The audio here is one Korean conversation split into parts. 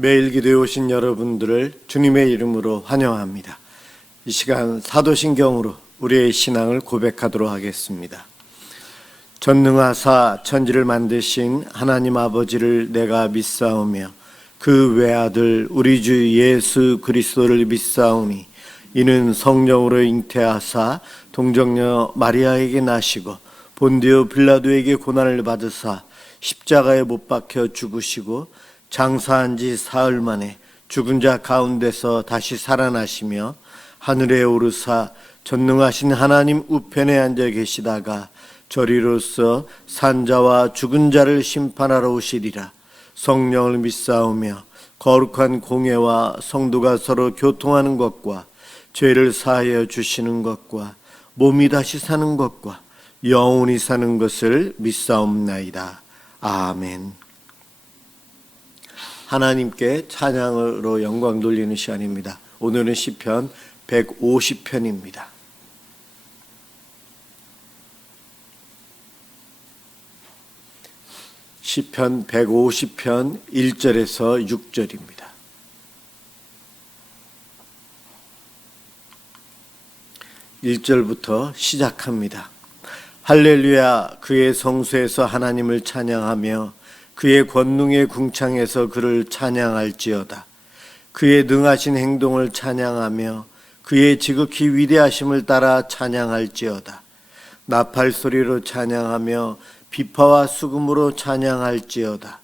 매일 기도에 오신 여러분들을 주님의 이름으로 환영합니다. 이 시간 사도신경으로 우리의 신앙을 고백하도록 하겠습니다. 전능하사 천지를 만드신 하나님 아버지를 내가 믿사오며 그 외아들 우리 주 예수 그리스도를 믿사오니 이는 성령으로 잉태하사 동정녀 마리아에게 나시고 본디오 빌라도에게 고난을 받으사 십자가에 못 박혀 죽으시고 장사한 지 사흘 만에 죽은 자 가운데서 다시 살아나시며 하늘에 오르사 전능하신 하나님 우편에 앉아 계시다가 저리로서 산자와 죽은 자를 심판하러 오시리라. 성령을 믿사오며 거룩한 공예와 성도가 서로 교통하는 것과 죄를 사하여 주시는 것과 몸이 다시 사는 것과 영원히 사는 것을 믿사옵나이다. 아멘. 하나님께 찬양으로 영광 돌리는 시간입니다. 오늘은 시편 150편입니다. 시편 150편 1절에서 6절입니다. (1절부터) 시작합니다. 할렐루야. 그의 성소에서 하나님을 찬양하며 그의 권능의 궁창에서 그를 찬양할지어다. 그의 능하신 행동을 찬양하며 그의 지극히 위대하심을 따라 찬양할지어다. 나팔 소리로 찬양하며 비파와 수금으로 찬양할지어다.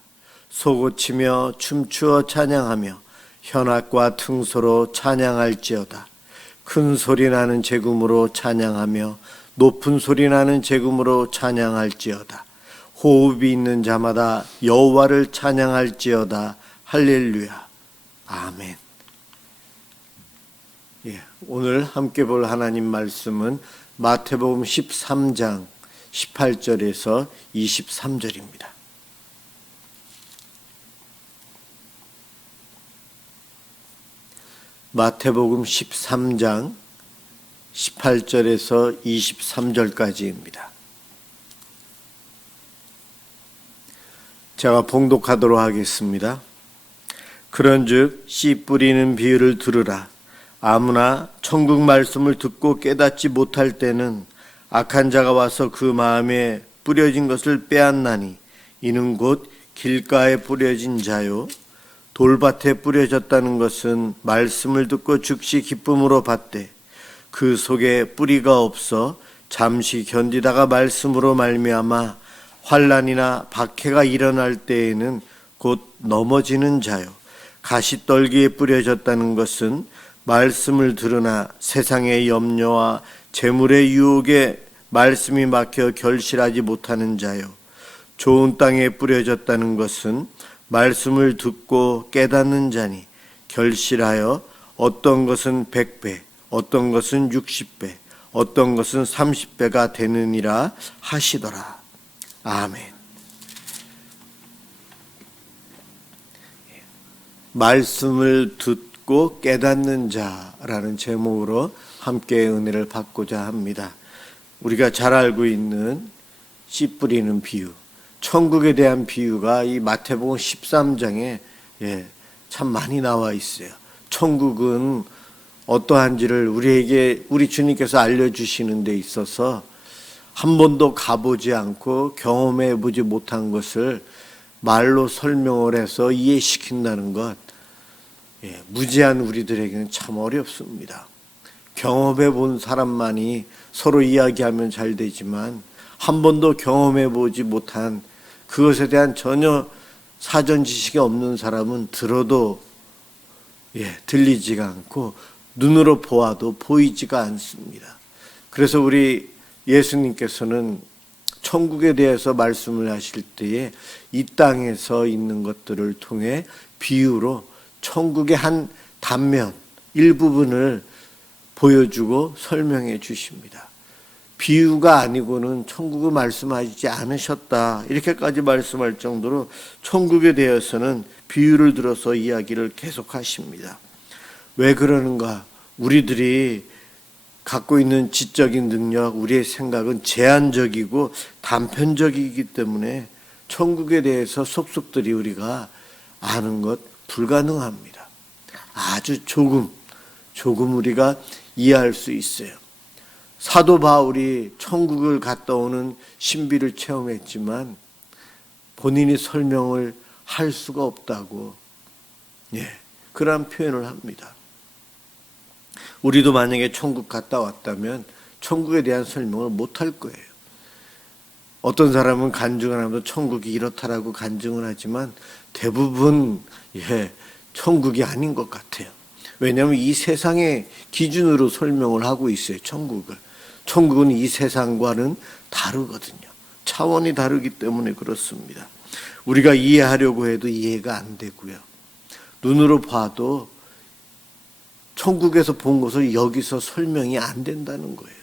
소고치며 춤추어 찬양하며 현악과 퉁소로 찬양할지어다. 큰 소리 나는 제금으로 찬양하며 높은 소리 나는 제금으로 찬양할지어다. 호흡이 있는 자마다 여호와를 찬양할지어다. 할렐루야. 아멘. 오늘 함께 볼 하나님 말씀은 마태복음 13장 18절에서 23절입니다. 마태복음 13장 18절에서 23절까지입니다. 제가 봉독하도록 하겠습니다. 그런즉 씨 뿌리는 비유를 들으라. 아무나 천국 말씀을 듣고 깨닫지 못할 때는 악한 자가 와서 그 마음에 뿌려진 것을 빼앗나니 이는 곧 길가에 뿌려진 자요 돌밭에 뿌려졌다는 것은 말씀을 듣고 즉시 기쁨으로 받되 그 속에 뿌리가 없어 잠시 견디다가 말씀으로 말미암아 환난이나 박해가 일어날 때에는 곧 넘어지는 자요 가시떨기에 뿌려졌다는 것은 말씀을 들으나 세상의 염려와 재물의 유혹에 말씀이 막혀 결실하지 못하는 자요 좋은 땅에 뿌려졌다는 것은 말씀을 듣고 깨닫는 자니 결실하여 어떤 것은 100배 어떤 것은 60배 어떤 것은 30배가 되느니라 하시더라. 아멘. 말씀을 듣고 깨닫는 자라는 제목으로 함께 은혜를 받고자 합니다. 우리가 잘 알고 있는 씨 뿌리는 비유, 천국에 대한 비유가 이 마태복음 13장에 참 많이 나와 있어요. 천국은 어떠한지를 우리 주님께서 알려주시는 데 있어서 한 번도 가보지 않고 경험해 보지 못한 것을 말로 설명을 해서 이해시킨다는 것, 무지한 우리들에게는 참 어렵습니다. 경험해 본 사람만이 서로 이야기하면 잘 되지만 한 번도 경험해 보지 못한 그것에 대한 전혀 사전 지식이 없는 사람은 들어도 들리지가 않고 눈으로 보아도 보이지가 않습니다. 그래서 우리 예수님께서는 천국에 대해서 말씀을 하실 때에 이 땅에서 있는 것들을 통해 비유로 천국의 한 단면, 일부분을 보여주고 설명해 주십니다. 비유가 아니고는 천국을 말씀하시지 않으셨다. 이렇게까지 말씀할 정도로 천국에 대해서는 비유를 들어서 이야기를 계속하십니다. 왜 그러는가? 우리들이 갖고 있는 지적인 능력, 우리의 생각은 제한적이고 단편적이기 때문에 천국에 대해서 속속들이 우리가 아는 것 불가능합니다. 아주 조금 우리가 이해할 수 있어요. 사도 바울이 천국을 갔다 오는 신비를 체험했지만 본인이 설명을 할 수가 없다고 그러한 표현을 합니다. 우리도 만약에 천국 갔다 왔다면 천국에 대한 설명을 못할 거예요. 어떤 사람은 간증을 하면서 천국이 이렇다라고 간증을 하지만 대부분 천국이 아닌 것 같아요. 왜냐하면 이 세상의 기준으로 설명을 하고 있어요. 천국은 이 세상과는 다르거든요. 차원이 다르기 때문에 그렇습니다. 우리가 이해하려고 해도 이해가 안 되고요. 눈으로 봐도 천국에서 본 것을 여기서 설명이 안 된다는 거예요.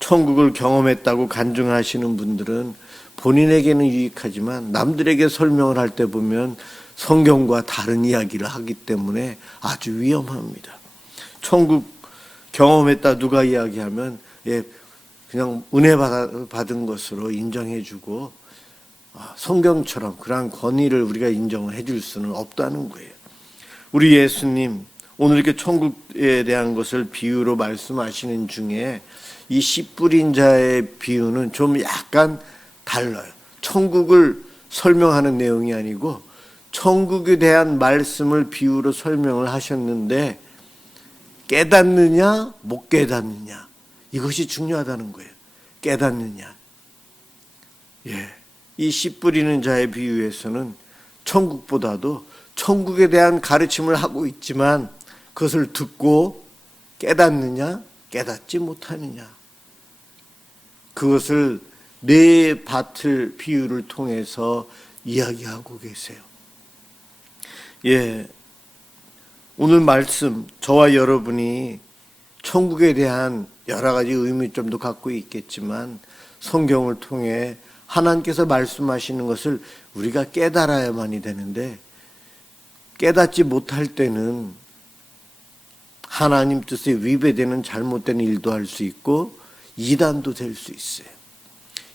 천국을 경험했다고 간증하시는 분들은 본인에게는 유익하지만 남들에게 설명을 할 때 보면 성경과 다른 이야기를 하기 때문에 아주 위험합니다. 천국 경험했다 누가 이야기하면 그냥 은혜 받은 것으로 인정해주고 성경처럼 그러한 권위를 우리가 인정을 해줄 수는 없다는 거예요. 우리 예수님 오늘 이렇게 천국에 대한 것을 비유로 말씀하시는 중에 이 씨 뿌린 자의 비유는 좀 약간 달라요. 천국을 설명하는 내용이 아니고 천국에 대한 말씀을 비유로 설명을 하셨는데 깨닫느냐 못 깨닫느냐 이것이 중요하다는 거예요. 깨닫느냐. 이 씨 뿌리는 자의 비유에서는 천국보다도 천국에 대한 가르침을 하고 있지만 그것을 듣고 깨닫느냐 깨닫지 못하느냐. 그것을 네 밭을 비유를 통해서 이야기하고 계세요. 오늘 말씀 저와 여러분이 천국에 대한 여러 가지 의미점도 갖고 있겠지만 성경을 통해 하나님께서 말씀하시는 것을 우리가 깨달아야만이 되는데 깨닫지 못할 때는 하나님 뜻에 위배되는 잘못된 일도 할 수 있고 이단도 될 수 있어요.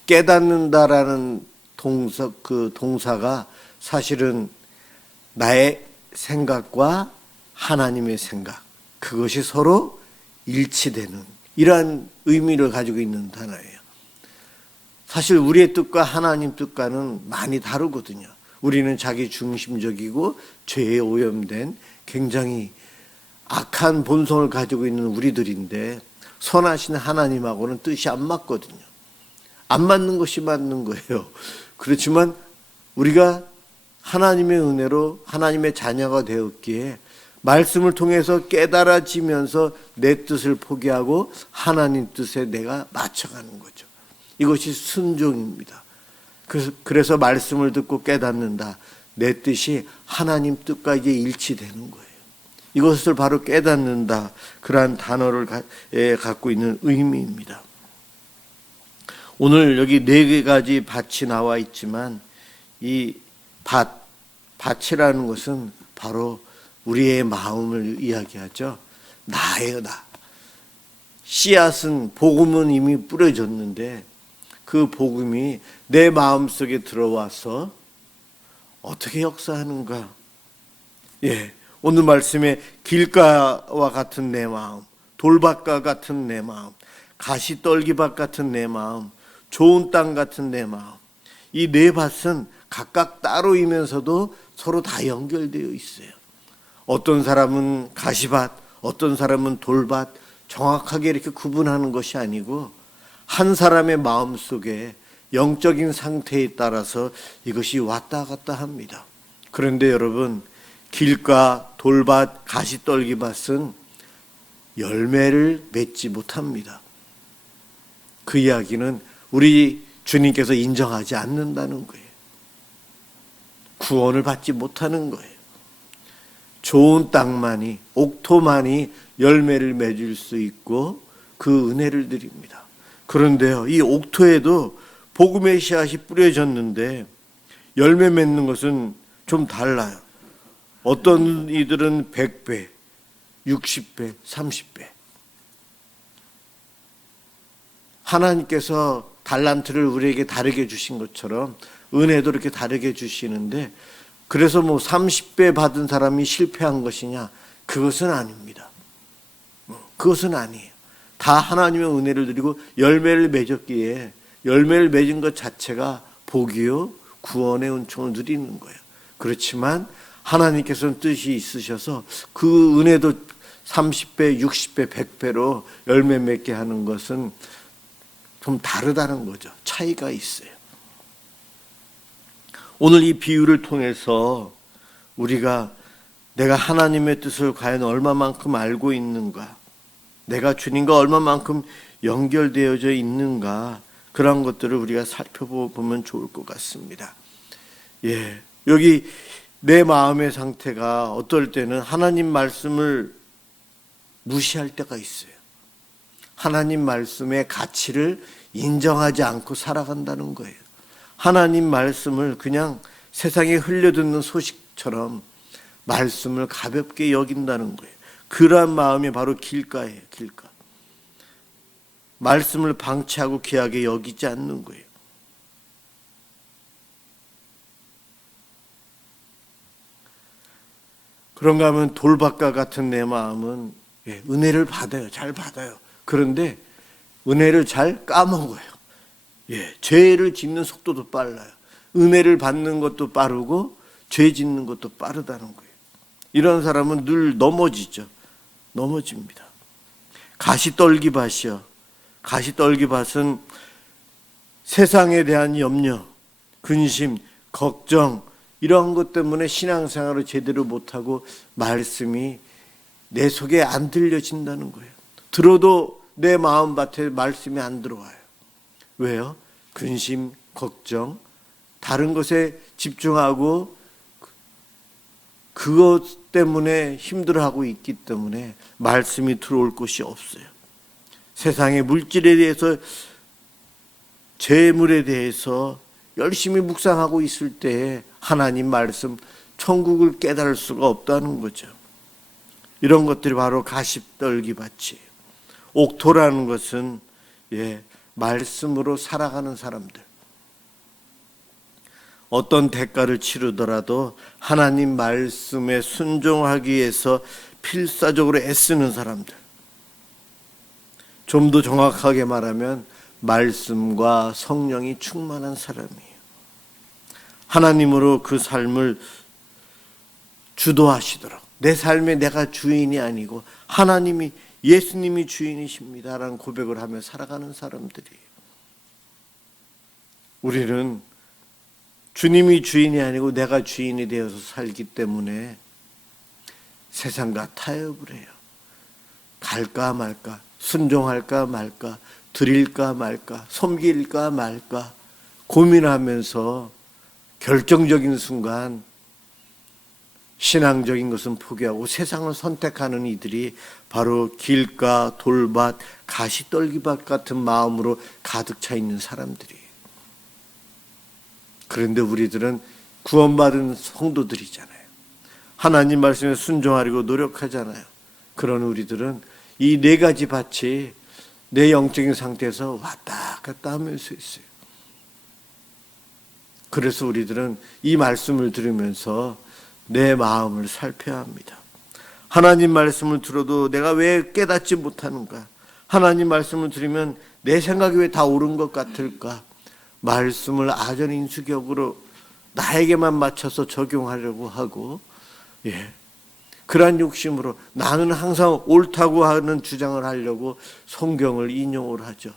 깨닫는다라는 동사가 사실은 나의 생각과 하나님의 생각 그것이 서로 일치되는 이러한 의미를 가지고 있는 단어예요. 사실 우리의 뜻과 하나님 뜻과는 많이 다르거든요. 우리는 자기 중심적이고 죄에 오염된 굉장히 악한 본성을 가지고 있는 우리들인데 선하신 하나님하고는 뜻이 안 맞거든요. 안 맞는 것이 맞는 거예요. 그렇지만 우리가 하나님의 은혜로 하나님의 자녀가 되었기에 말씀을 통해서 깨달아지면서 내 뜻을 포기하고 하나님 뜻에 내가 맞춰가는 거죠. 이것이 순종입니다. 그래서 말씀을 듣고 깨닫는다. 내 뜻이 하나님 뜻과 이제 일치되는 거예요. 이것을 바로 깨닫는다. 그러한 단어를 갖고 있는 의미입니다. 오늘 여기 4가지 밭이 나와 있지만 이 밭이라는 것은 바로 우리의 마음을 이야기하죠. 나예요, 나. 씨앗은 복음은 이미 뿌려졌는데 그 복음이 내 마음속에 들어와서 어떻게 역사하는가? 오늘 말씀에 길가와 같은 내 마음, 돌밭과 같은 내 마음, 가시떨기밭 같은 내 마음, 좋은 땅 같은 내 마음. 이 4밭은 각각 따로이면서도 서로 다 연결되어 있어요. 어떤 사람은 가시밭, 어떤 사람은 돌밭, 정확하게 이렇게 구분하는 것이 아니고 한 사람의 마음속에 영적인 상태에 따라서 이것이 왔다 갔다 합니다. 그런데 여러분, 길가, 돌밭, 가시떨기밭은 열매를 맺지 못합니다. 그 이야기는 우리 주님께서 인정하지 않는다는 거예요. 구원을 받지 못하는 거예요. 좋은 땅만이, 옥토만이 열매를 맺을 수 있고 그 은혜를 드립니다. 그런데요, 이 옥토에도 복음의 씨앗이 뿌려졌는데 열매 맺는 것은 좀 달라요. 어떤 이들은 100배, 60배, 30배. 하나님께서 달란트를 우리에게 다르게 주신 것처럼 은혜도 이렇게 다르게 주시는데, 그래서 30배 받은 사람이 실패한 것이냐? 그것은 아닙니다. 그것은 아니에요. 다 하나님의 은혜를 드리고 열매를 맺었기에 열매를 맺은 것 자체가 복이요 구원의 은총을 누리는 거예요. 그렇지만 하나님께서는 뜻이 있으셔서 그 은혜도 30배, 60배, 100배로 열매 맺게 하는 것은 좀 다르다는 거죠. 차이가 있어요. 오늘 이 비유를 통해서 우리가 내가 하나님의 뜻을 과연 얼마만큼 알고 있는가, 내가 주님과 얼마만큼 연결되어져 있는가, 그런 것들을 우리가 살펴보면 좋을 것 같습니다. 여기 내 마음의 상태가 어떨 때는 하나님 말씀을 무시할 때가 있어요. 하나님 말씀의 가치를 인정하지 않고 살아간다는 거예요. 하나님 말씀을 그냥 세상에 흘려듣는 소식처럼 말씀을 가볍게 여긴다는 거예요. 그러한 마음이 바로 길가예요. 길가. 말씀을 방치하고 귀하게 여기지 않는 거예요. 그런가 하면 돌밭과 같은 내 마음은 은혜를 받아요. 잘 받아요. 그런데 은혜를 잘 까먹어요. 죄를 짓는 속도도 빨라요. 은혜를 받는 것도 빠르고 죄 짓는 것도 빠르다는 거예요. 이런 사람은 늘 넘어지죠. 넘어집니다. 가시떨기밭이요. 가시떨기밭은 세상에 대한 염려, 근심, 걱정, 이런 것 때문에 신앙생활을 제대로 못하고 말씀이 내 속에 안 들려진다는 거예요. 들어도 내 마음밭에 말씀이 안 들어와요. 왜요? 근심, 걱정, 다른 것에 집중하고 그것 때문에 힘들어하고 있기 때문에 말씀이 들어올 곳이 없어요. 세상의 물질에 대해서, 재물에 대해서 열심히 묵상하고 있을 때 하나님 말씀, 천국을 깨달을 수가 없다는 거죠. 이런 것들이 바로 가시떨기밭이에요. 옥토라는 것은 말씀으로 살아가는 사람들, 어떤 대가를 치르더라도 하나님 말씀에 순종하기 위해서 필사적으로 애쓰는 사람들, 좀 더 정확하게 말하면 말씀과 성령이 충만한 사람이에요. 하나님으로 그 삶을 주도하시도록, 내 삶에 내가 주인이 아니고 하나님이, 예수님이 주인이십니다라는 고백을 하며 살아가는 사람들이에요. 우리는 주님이 주인이 아니고 내가 주인이 되어서 살기 때문에 세상과 타협을 해요. 갈까 말까, 순종할까 말까, 드릴까 말까, 섬길까 말까 고민하면서 결정적인 순간 신앙적인 것은 포기하고 세상을 선택하는 이들이 바로 길가, 돌밭, 가시떨기밭 같은 마음으로 가득 차 있는 사람들이에요. 그런데 우리들은 구원받은 성도들이잖아요. 하나님 말씀에 순종하려고 노력하잖아요. 그런 우리들은 이 네 가지 밭이 내 영적인 상태에서 왔다 갔다 하면서 있어요. 그래서 우리들은 이 말씀을 들으면서 내 마음을 살펴야 합니다. 하나님 말씀을 들어도 내가 왜 깨닫지 못하는가? 하나님 말씀을 들으면 내 생각이 왜 다 옳은 것 같을까? 말씀을 아전인수격으로 나에게만 맞춰서 적용하려고 하고, 그러한 욕심으로 나는 항상 옳다고 하는 주장을 하려고 성경을 인용을 하죠.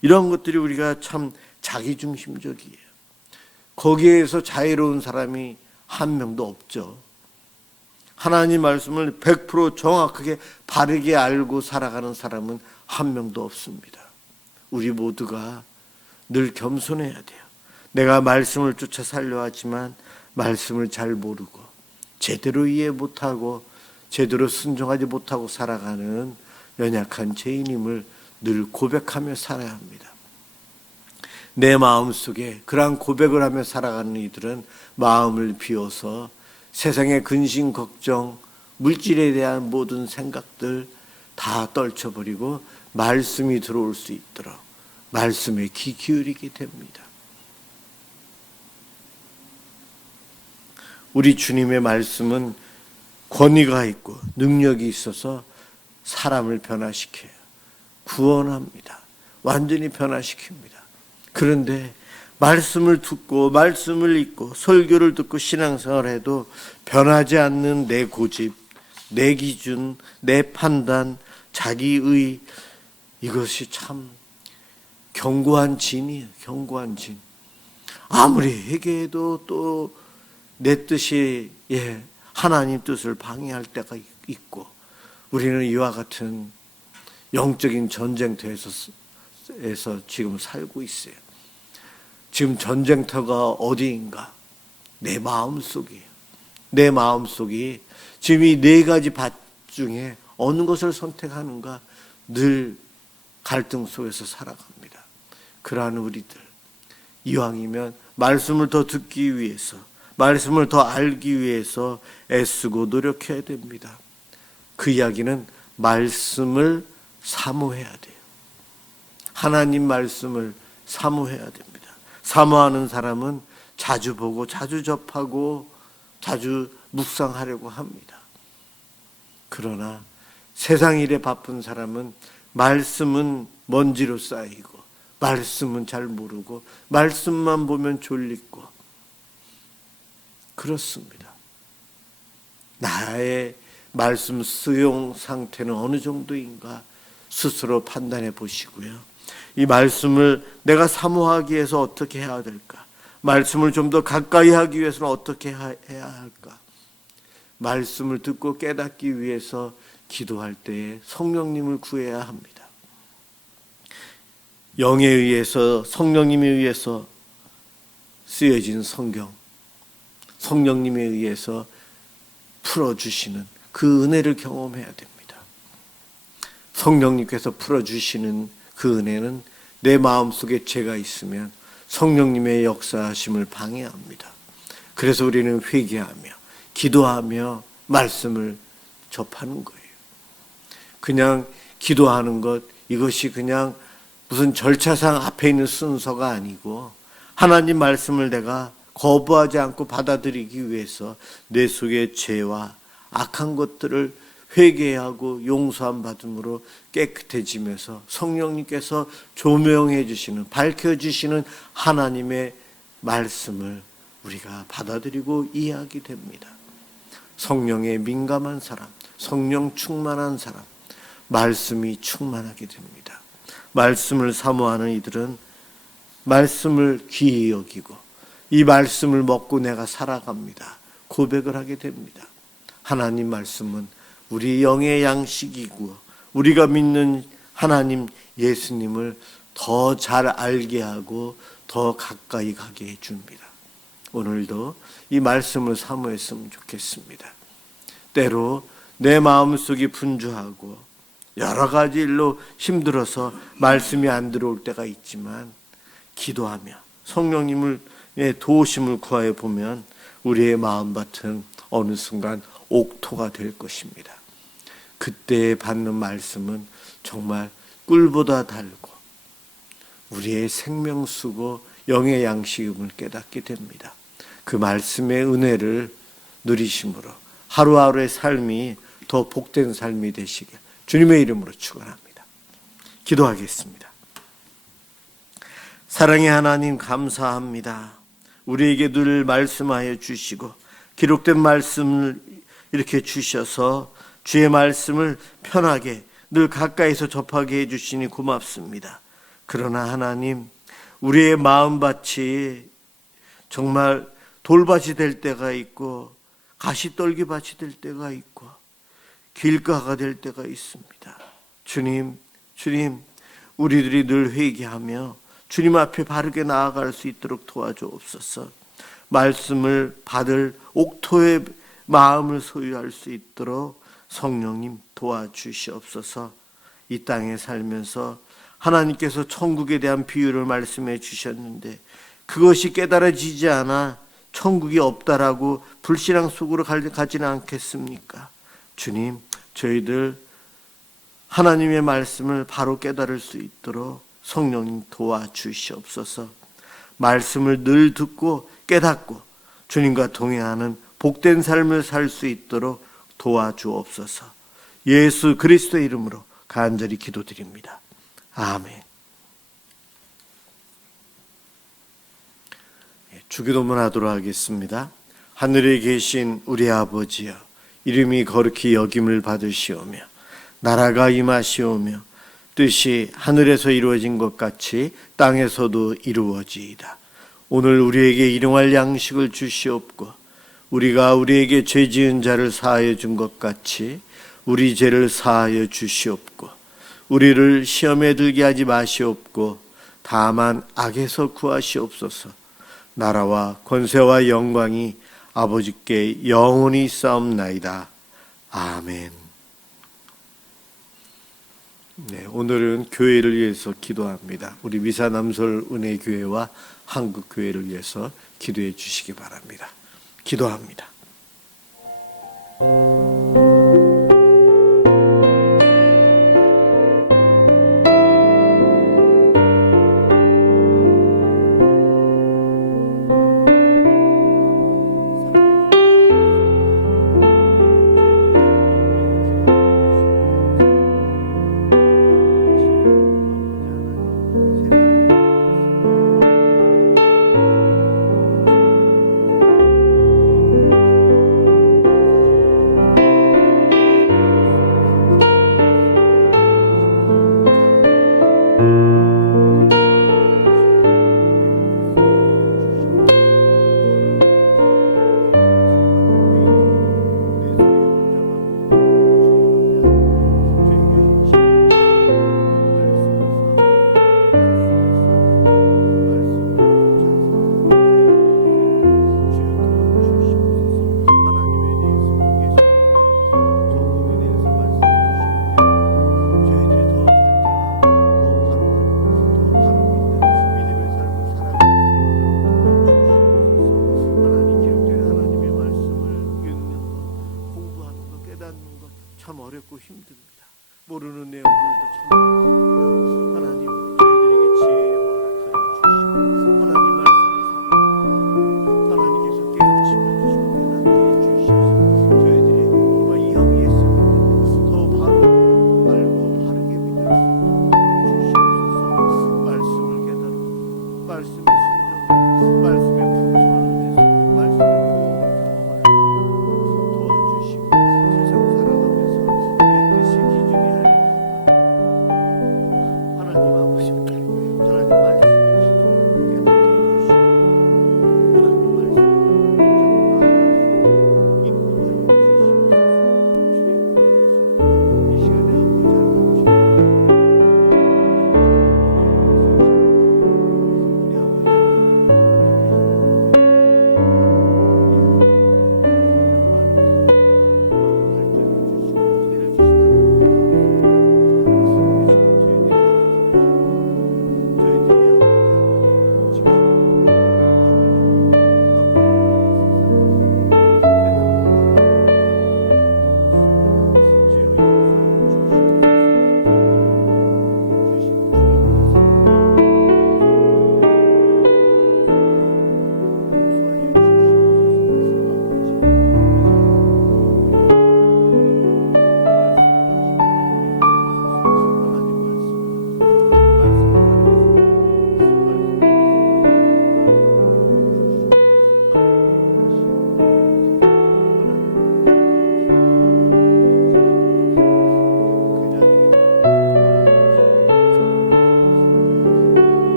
이런 것들이 우리가 참 자기중심적이에요. 거기에서 자유로운 사람이 한 명도 없죠. 하나님 말씀을 100% 정확하게 바르게 알고 살아가는 사람은 한 명도 없습니다. 우리 모두가 늘 겸손해야 돼요. 내가 말씀을 쫓아 살려 하지만 말씀을 잘 모르고 제대로 이해 못하고 제대로 순종하지 못하고 살아가는 연약한 죄인임을 늘 고백하며 살아야 합니다. 내 마음속에 그러한 고백을 하며 살아가는 이들은 마음을 비워서 세상의 근심, 걱정, 물질에 대한 모든 생각들 다 떨쳐버리고 말씀이 들어올 수 있도록 말씀에 귀 기울이게 됩니다. 우리 주님의 말씀은 권위가 있고 능력이 있어서 사람을 변화시켜요. 구원합니다. 완전히 변화시킵니다. 그런데 말씀을 듣고 말씀을 읽고 설교를 듣고 신앙생활을 해도 변하지 않는 내 고집, 내 기준, 내 판단, 자기의, 이것이 참 견고한 진이에요. 견고한 진. 아무리 회개해도 또 내 뜻이 하나님 뜻을 방해할 때가 있고, 우리는 이와 같은 영적인 전쟁터에서 지금 살고 있어요. 지금 전쟁터가 어디인가? 내 마음속이에요. 내 마음속이 지금 이 네 가지 밭 중에 어느 것을 선택하는가 늘 갈등 속에서 살아갑니다. 그러한 우리들, 이왕이면 말씀을 더 듣기 위해서, 말씀을 더 알기 위해서 애쓰고 노력해야 됩니다. 그 이야기는 말씀을 사모해야 돼요. 하나님 말씀을 사모해야 됩니다. 사모하는 사람은 자주 보고 자주 접하고 자주 묵상하려고 합니다. 그러나 세상 일에 바쁜 사람은 말씀은 먼지로 쌓이고 말씀은 잘 모르고 말씀만 보면 졸리고 그렇습니다. 나의 말씀 수용 상태는 어느 정도인가 스스로 판단해 보시고요. 이 말씀을 내가 사모하기 위해서 어떻게 해야 될까? 말씀을 좀 더 가까이 하기 위해서는 어떻게 해야 할까? 말씀을 듣고 깨닫기 위해서 기도할 때에 성령님을 구해야 합니다. 영에 의해서, 성령님에 의해서 쓰여진 성경, 성령님에 의해서 풀어주시는 그 은혜를 경험해야 됩니다. 성령님께서 풀어주시는 그 은혜는 내 마음속에 죄가 있으면 성령님의 역사하심을 방해합니다. 그래서 우리는 회개하며 기도하며 말씀을 접하는 거예요. 그냥 기도하는 것, 이것이 그냥 무슨 절차상 앞에 있는 순서가 아니고 하나님 말씀을 내가 거부하지 않고 받아들이기 위해서 내 속의 죄와 악한 것들을 회개하고 용서함 받음으로 깨끗해지면서 성령님께서 조명해 주시는, 밝혀주시는 하나님의 말씀을 우리가 받아들이고 이해하게 됩니다. 성령에 민감한 사람, 성령 충만한 사람, 말씀이 충만하게 됩니다. 말씀을 사모하는 이들은 말씀을 귀히 여기고 이 말씀을 먹고 내가 살아갑니다. 고백을 하게 됩니다. 하나님 말씀은 우리 영의 양식이고 우리가 믿는 하나님 예수님을 더 잘 알게 하고 더 가까이 가게 해줍니다. 오늘도 이 말씀을 사모했으면 좋겠습니다. 때로 내 마음속이 분주하고 여러 가지 일로 힘들어서 말씀이 안 들어올 때가 있지만 기도하며 성령님의 도우심을 구하여 보면 우리의 마음밭은 어느 순간 옥토가 될 것입니다. 그때 받는 말씀은 정말 꿀보다 달고 우리의 생명수고 영의 양식임을 깨닫게 됩니다. 그 말씀의 은혜를 누리심으로 하루하루의 삶이 더 복된 삶이 되시길 주님의 이름으로 축원합니다. 기도하겠습니다. 사랑의 하나님 감사합니다. 우리에게 늘 말씀하여 주시고 기록된 말씀을 이렇게 주셔서 주의 말씀을 편하게 늘 가까이서 접하게 해주시니 고맙습니다. 그러나 하나님, 우리의 마음밭이 정말 돌밭이 될 때가 있고 가시떨기밭이 될 때가 있고 길가가 될 때가 있습니다. 주님, 우리들이 늘 회개하며 주님 앞에 바르게 나아갈 수 있도록 도와주옵소서. 말씀을 받을 옥토의 마음을 소유할 수 있도록 성령님 도와주시옵소서. 이 땅에 살면서 하나님께서 천국에 대한 비유를 말씀해 주셨는데 그것이 깨달아지지 않아 천국이 없다라고 불신앙 속으로 가지는 않겠습니까? 주님, 저희들 하나님의 말씀을 바로 깨달을 수 있도록 성령님 도와주시옵소서. 말씀을 늘 듣고 깨닫고 주님과 동행하는 복된 삶을 살 수 있도록 도와주옵소서. 예수 그리스도의 이름으로 간절히 기도드립니다. 아멘. 주기도문 하도록 하겠습니다. 하늘에 계신 우리 아버지여, 이름이 거룩히 여김을 받으시오며 나라가 임하시오며 뜻이 하늘에서 이루어진 것 같이 땅에서도 이루어지이다. 오늘 우리에게 일용할 양식을 주시옵고 우리가 우리에게 죄 지은 자를 사하여 준 것 같이 우리 죄를 사하여 주시옵고 우리를 시험에 들게 하지 마시옵고 다만 악에서 구하시옵소서. 나라와 권세와 영광이 아버지께 영원히 있사옵나이다. 아멘. 네, 오늘은 교회를 위해서 기도합니다. 우리 미사남솔 은혜교회와 한국교회를 위해서 기도해 주시기 바랍니다. 기도합니다. 참 어렵고 힘듭니다. 모르는 내용들도 참 어렵습니다. 하나님, 저희들에게 지혜의 허락하여 주시고 하나님 말씀을 삼고 하나님께서 깨우침을 주시고 깨닫게 해주셔서 저희들이 정말 이 형 예수님을 더 바르게 알고 바르게 믿을 수 있도록 주시옵소서. 말씀을 깨달아 말씀의 순종 말씀